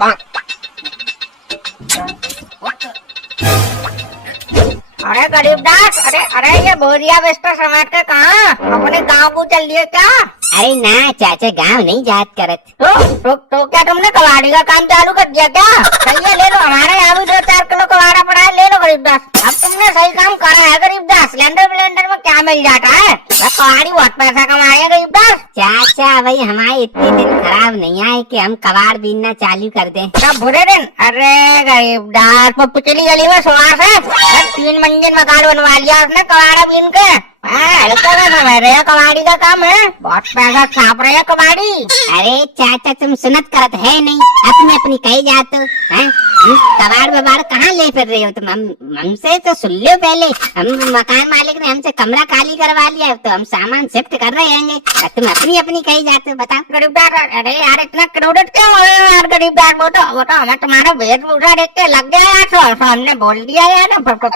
अरे गरीबदास, अरे अरे ये बोरिया बिस्तर समेट के कहाँ अपने गांव को चल दिए क्या? अरे ना चाचा, गांव नहीं जात करत। तो क्या तुमने कबाड़ी का काम चालू कर दिया क्या? सही है, ले लो, हमारे यहाँ भी 2-4 किलो कबाड़ा पड़ा है, ले लो गरीबदास। अब तुमने सही काम करा है गरीबदास। सिलेंडर में क्या मिल जाता है? कबाड़ी बहुत पैसा कमाए गरीबदास। चाचा भाई हमारे इतने दिन खराब नहीं आए कि हम कबाड़ बीनना चालू कर दें। सब बुरे दिन? अरे गरीबदास, वो पिछली गली में सुहास है, 3 मंजिल मकान बनवा लिया उसने कबाड़ा बीन के। हल्का ना समझ रहे हो, कबाड़ी का काम है, बहुत पैसा छाप रहे हैं कबाड़ी। अरे चाचा तुम सुनत करत है नहीं, अपनी अपनी कही जाते हो हैं? कबाड़ बबाड़ कहाँ ले फिर रहे हो तुम? हमसे तो सुन लो पहले। हम मकान मालिक ने हमसे कमरा खाली करवा लिया, तो हम सामान शिफ्ट कर रहे हैं, तुम अपनी अपनी कही जाते हो। बताओ गरीबदार, अरे यार इतना क्रोडिट क्यों हो रहे हो यार गरीबदार? वो तो हमें तुम्हारा वेशभूषा देख के लग गया यार, हमने बोल दिया यार,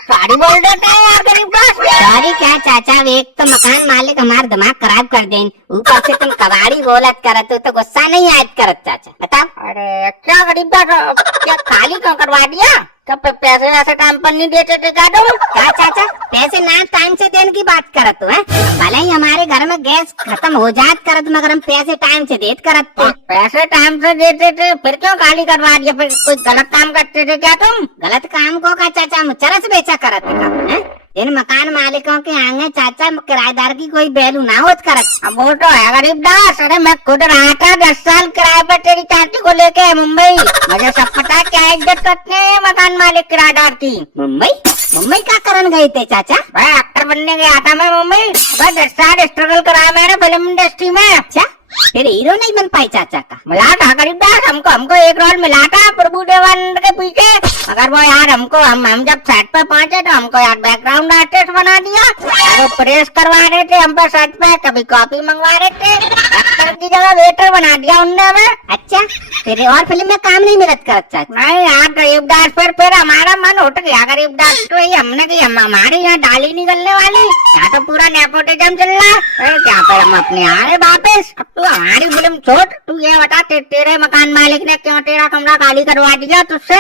सारी बोल देते हैं यार गरीबदार। सॉरी क्या चाचा, एक तो मकान मालिक हमारा दिमाग खराब कर दें, ऊपर से तुम कबाड़ी बोलत करत हो तो गुस्सा नहीं आयत करत चाचा। बताओ। अरे क्या गरीबदार, क्या खाली क्यों करवा दिया? कब पैसे वैसे टाइम पर नहीं देते थे क्या तुम? क्या चाचा पैसे ना टाइम से देने की बात करत हो? भले ही हमारे घर में गैस खत्म हो जात करत, मगर हम पैसे टाइम से देत करत थे। पैसे टाइम से देते थे, फिर क्यों खाली करवा दिया? फिर कुछ गलत काम करते थे क्या तुम? गलत काम को का चाचा, हम चरस बेचा करत है। इन मकान मालिकों के आगे चाचा किराएदार की कोई वैल्यू ना होत करत। अब वो तो है गरीबदास, अरे मैं खुद रहा था 10 साल किराए पर तेरी चाची को लेके मुंबई, मुझे सब पता क्या इज्जत करते हैं मकान मालिक किराएदार की। मुंबई का करन गए थे चाचा? भाई एक्टर बनने गया था मैं मुंबई, 10 साल स्ट्रगल करा मैंने फिल्म इंडस्ट्री में। अच्छा, फिर हीरो नहीं बन पाई चाचा का? मिला था गरीबदास, हमको एक रोल मिला था प्रभु देवानंद के पीछे, मगर वो यार हम जब सेट पे पहुंचे तो हमको यार बैकग्राउंड आर्टिस्ट बना दिया। वो प्रेस करवा रहे थे हम पे सेट पे, कभी कॉपी मंगवा रहे थे, एक्टर की जगह वेटर बना दिया उनने हमें। अच्छा, फिर और फिल्म में काम नहीं मिलत करत चाचा? नहीं यार गरीबदास, फिर हमारा मन उठ गया गरीबदास, तो ये हमने की हमारे यहाँ डाली निकलने वाली, यहाँ तो पूरा नेपोटिज्म चल रहा है, क्या पर हम अपने आ रहे वापिस। हमारी फिल्म छोड़, तू ये बता तेरे मकान मालिक ने क्यों तेरा कमरा खाली करवा दिया तुझसे?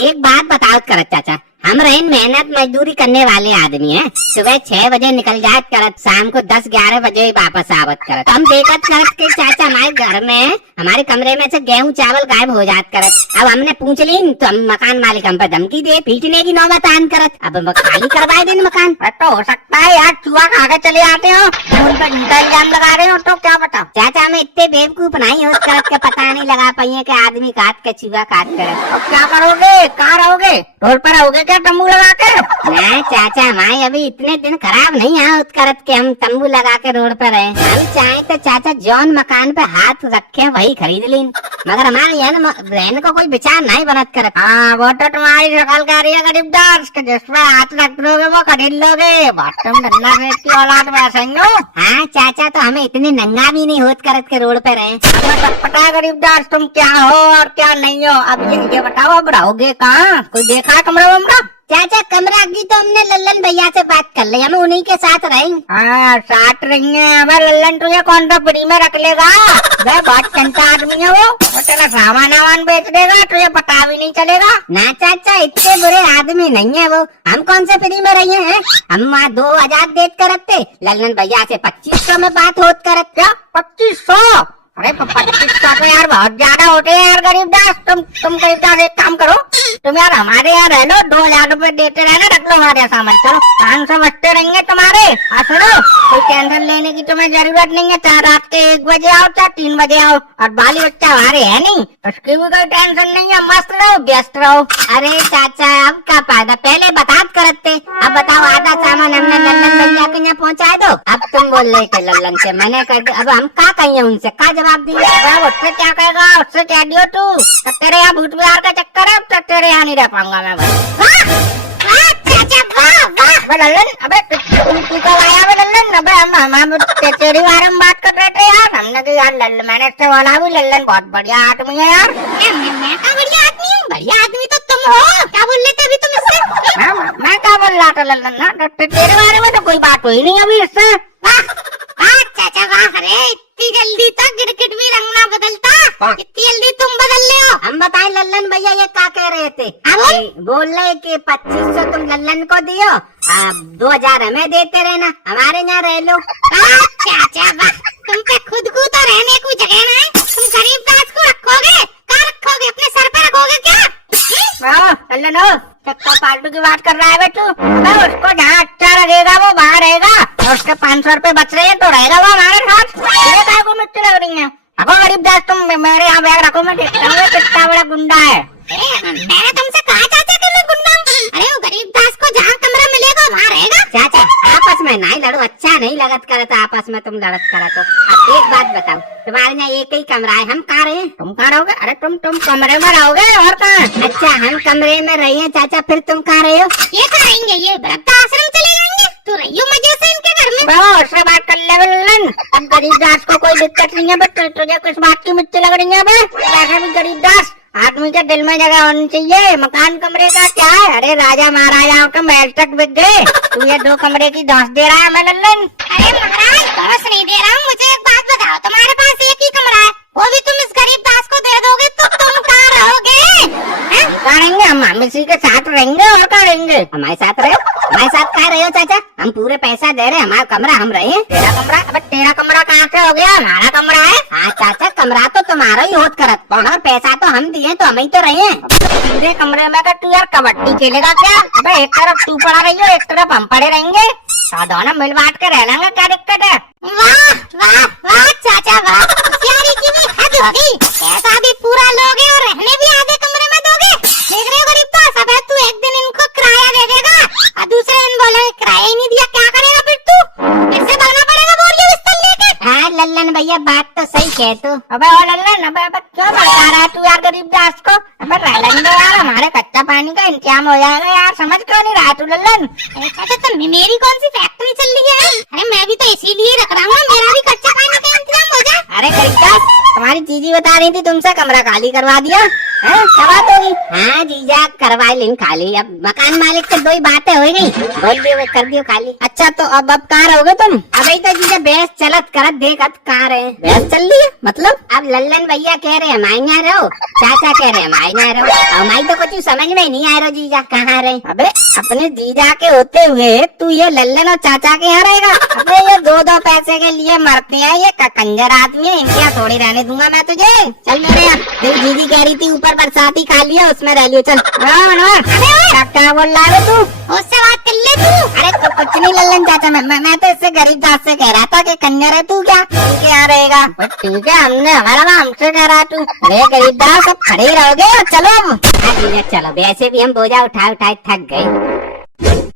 एक बात बताओ करत चाचा, हम रहे मेहनत मजदूरी करने वाले आदमी हैं। सुबह 6 बजे निकल जात करत, शाम को 10-11 बजे वापस आवत करत। हम देखत करत के चाचा हमारे घर में, हमारे कमरे में से गेहूं चावल गायब हो जात करत। अब हमने पूछ ली तो हम मकान मालिक हम पर धमकी दे, पीटने की नौबत आन करत। अब खाली करवाए दिन मकान। तो हो सकता है यार चूहा खा के चले आते हो, उन पर झूठा इल्जाम लगा रहे हो, तो क्या पता। चाचा हमें इतने बेवकूफ नहीं होत करत के पता नहीं लगा पाइए कि आदमी काट के चूहा काट करत। अब क्या करोगे, कहाँ रहोगे? रोड पर रहोगे क्या तंबू लगा के? ना चाचा, हमारे अभी इतने दिन खराब नहीं आवत करत के हम तंबू लगा के रोड पर रहे। हम चाहे तो चाचा जौन मकान पे हाथ रखे वही खरीद ली, मगर हमारे यहाँ रहने को कोई विचार नहीं बनत करत। हाँ वो तो तुम्हारी शकल कह रही है गरीबदास, जिसमें हाथ रख लोगे वो खरीद लोगे, तुम धंधा रेट की औलाद वैसे ही हो। हाँ चाचा, तो हमें इतने नंगा भी नहीं होत करत के रोड पे रहे। हमें सब पता है गरीबदास तुम क्या हो और क्या नहीं हो। अब ये बताओ, अब रहोगे कहाँ? कोई देखा है कमरा वमरा? चाचा कमरा की तो हमने लल्लन भैया से बात कर ली, हमें उन्हीं के साथ रहेंगे। हाँ साथ रहेंगे, हमें लल्लन तुझे कौन सा फ्री में रख लेगा? वह बहुत चंता आदमी है वो तेरा सामान वामान बेच देगा, तुझे पता भी नहीं चलेगा। ना चाचा, इतने बुरे आदमी नहीं है वो, हम कौन से फ्री में रहे हैं? हम वहाँ 2000 देत करत थे, लल्लन भैया से 2500 में बात होत करत। क्या 2500? अरे 2500 तो यार बहुत ज्यादा होते हैं यार गरीबदास। तुम गरीबदास एक काम करो, तुम यार हमारे यहाँ रह लो, 2000 रूपए देते रहना, रख लो हमारे सामान, चलो 500 बचते रहेंगे तुम्हारे। सुनो, कोई टेंशन लेने की तुम्हें जरूरत नहीं है, चाहे रात के 1 बजे आओ चाहे 3 बजे आओ, और बाली बच्चा हमारे है नहीं, उसकी भी कोई टेंशन नहीं है, मस्त रहो व्यस्त रहो। अरे चाचा अब क्या फायदा, पहले बात करते, अब बताओ आधा सामान हमने लल्लन भैया के यहाँ पहुँचा दो, अब तुम बोल रहे थे लल्लन से मैंने कर दिया, अब हम क्या कहिए उनसे, क्या जवाब दिए? उससे क्या कहेगा, उससे क्या दियो तू? तेरे यहाँ भूत बिहार का चक्कर है, तो तेरे यहाँ नहीं रह पाऊंगा मैं। लल्लन, अबे तू कब आया बे लल्लन? अबे हम तेरी बारे में बात कर रहे थे यार, हमने तो यार लल्लन, मैंने इससे बोला भी लल्लन बहुत बढ़िया आदमी है यार। मैं क्या बढ़िया आदमी हूँ? बढ़िया आदमी तो तुम हो, क्या बोल रहे थे अभी तुम इससे? मैं क्या बोल रहा था लल्लन ना, तेरे बारे में तो कोई बात हुई नहीं अभी इससे। चाचा वाह, अरे इतनी जल्दी तक गिरगिट भी रंग ना बदलता, इतनी जल्दी तुम बदल ले हो। हम बताएं लल्लन भैया ये क्या कह रहे थे? बोल रहे कि 2500 तुम लल्लन को दियो, 2000 हमें देते रहना, हमारे यहाँ रह लो। चाचा वाह, तुम पे खुद को तो रहने को जगह ना है। तुम गरीब दास को रखोगे? कहाँ रखोगे? अपने सर पे रखोगे क्या? लल्लन हो, चक्का फालतू की बात कर रहा है बे तू। अबे उसको जहाँ अच्छा लगेगा वो वहाँ रहेगा, और उसके 500 रुपए बच रहे हैं तो रहेगा वो हमारे साथ। ये काय को मिट्टी लग रही है? रखो गरीब दास, तुम मेरे यहाँ बैग रखो, मैं देखता हूँ कितना बड़ा गुंडा है। मैंने तुमसे कहा चाचा कि मैं गुंडा हूँ? अरे वो गरीब दास को जहाँ कमरा मिलेगा वहाँ रहेगा। चाचा आपस में नहीं लड़ो, अच्छा नहीं लगत करत आपस में तुम लड़त करत हो। अब एक बात बताओ, तुम्हारे यहाँ एक ही कमरा है, हम कहाँ रहे? तुम कहाँ रहोगे? अरे तुम कमरे में रहोगे और कहाँ? अच्छा हम कमरे में रहे हैं चाचा, फिर तुम कहाँ रहे हो? ये तो रहेंगे, ये वृद्धाश्रम चले जाएंगे। तू रहियो मजे से इनके घर में। उससे बात कर ले लल्लन, अब गरीब दास को कोई दिक्कत नहीं है, बट तुझे किस बात की मिट्टी लग रही है बे? वैसे भी गरीब दास आदमी के दिल में जगह होनी चाहिए। मकान कमरे का क्या है? अरे राजा महाराजाओं के महल तक बिक गए, तू ये 2 कमरे की धौंस दे रहा है हमें लल्लन? अरे महाराज धौंस नहीं दे रहा हूँ, मुझे एक बात बताओ, तुम्हारे पास एक ही कमरा है, वो भी तुम इस गरीब दास को दे दोगे तो तुम कहाँ रहोगे? कहाँ रहेंगे हम इसी के साथ रहेंगे और कहाँ रहेंगे? हमारे साथ रहे हो? हमारे साथ कहाँ रहे हो चाचा? हम पूरे पैसा दे रहे, हमारा कमरा हम रहे। तेरा कमरा? अब तेरा कमरा कहाँ से हो गया? हमारा कमरा है। हाँ चाचा कमरा तो तुम्हारा ही होत करत, और पैसा तो हम दिए तो हम ही तो रहे। पूरे कमरे में का तू यार कबड्डी खेलेगा क्या? अबे एक तरफ तू पड़ा रही हो, एक तरफ हम पड़े रहेंगे, दोनों मिल बांट के रह लेंगे, क्या दिक्कत है? वाह वाह वाह चाचा वाह, होशियारी की भी हद होगी। पैसा भी पूरा लोगे और रहने भी आधे कमरे में दोगे। देख रहे हो गरीब दास, अब तू एक दिन इनको किराया दे देगा और दूसरे दिन बोलेंगे किराया ही नहीं दिया, क्या करेगा फिर तू? फिर से भागना पड़ेगा बोरियो बिस्तर लेके। हाँ लल्लन भैया बात तो सही कह तू। अबे ओ लल्लन, अबे क्यों भड़का रहा है तू यार गरीब दास को? अबे रह लेंगे यार, हमारे कच्चा पानी का इंतजाम हो जाएगा यार, समझ क्यों नहीं रहा तू लल्लन? अरे चाचा तो मेरी कौन सी फैक्ट्री चल रही है? अरे मैं भी तो इसीलिए रख रहा हूँ, मेरा भी कच्चा पानी का इंतजाम हो जाए। अरे गरीब दास, तुम्हारी जीजी बता रही थी तुमसे कमरा खाली करवा दिया है, क्या बात होगी? हाँ जीजा करवा लें खाली, अब मकान मालिक से 2 ही बातें हो गई, बोल दियो कर दियो खाली। अच्छा तो अब कहाँ रहोगे तुम? अभी तो जीजा बहस चलत करत देखत कहाँ रहे। बहस चल रही है मतलब? अब लल्लन भैया कह रहे हमारे यहाँ रहो, चाचा कह रहे हमारे यहाँ रहो, हमारी तो कुछ समझ में नहीं आ रहा जीजा कहाँ रहे। अबे अपने जीजा के होते हुए तू ये लल्लन और चाचा के यहाँ रहेगा? अबे ये 2 पैसे के लिए मरते हैं, ये कंजर आदमी है, इनके यहाँ थोड़ी रहने दूंगा मैं तुझे। चल मेरे यहाँ, तेरी जीजी कह रही थी ऊपर बरसाती खा लिया, उसमें रह लियो, चल। क्या बोल रहा है तू? उससे बात कर ले तू। अरे तो कुछ नहीं लल्लन चाचा, मैं तो इससे गरीब दास से कह रहा था कि कंजर है तू, क्या ठीक है यहाँ रहेगा? ठीक है, हमने हमारा ना हमसे कह रहा तू। अरे गरीब दास अब खड़े ही रहोगे, चलो। हाँ जीजा चलो, वैसे भी हम बोझा उठा उठा थक गए।